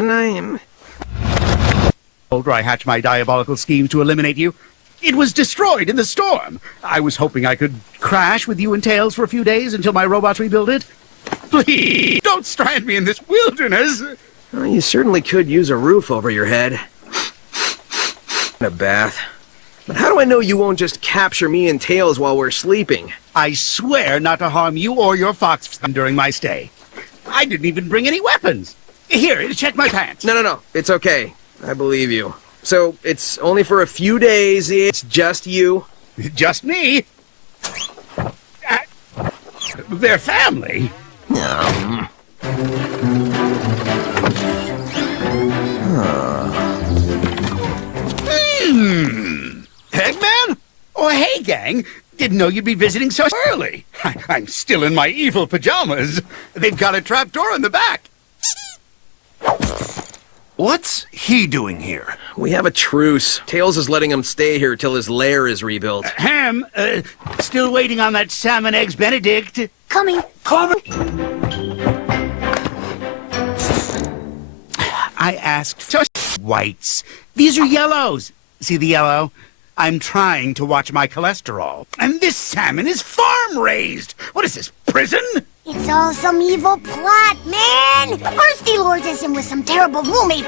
I'm... After I hatched my diabolical schemes to eliminate you, it was destroyed in the storm. I was hoping I could crash with you and Tails for a few days until my robots rebuild it. Please, don't strand me in this wilderness. Well, you certainly could use a roof over your head. And a bath. But how do I know you won't just capture me and Tails while we're sleeping? I swear not to harm you or your fox during my stay. I didn't even bring any weapons. Here, check my pants. No. It's okay. I believe you. So, it's only for a few days. It's just you. Just me? Their family? Eggman? Oh, hey, gang. Didn't know you'd be visiting so early. I'm still in my evil pajamas. They've got a trapdoor in the back. What's he doing here? We have a truce. Tails is letting him stay here till his lair is rebuilt. Ham, still waiting on that salmon eggs Benedict. Coming. I asked just whites. These are yellows. See the yellow? I'm trying to watch my cholesterol. And this salmon is farm-raised. What is this, prison? It's all some evil plot, man! First he lures us in with some terrible roommate...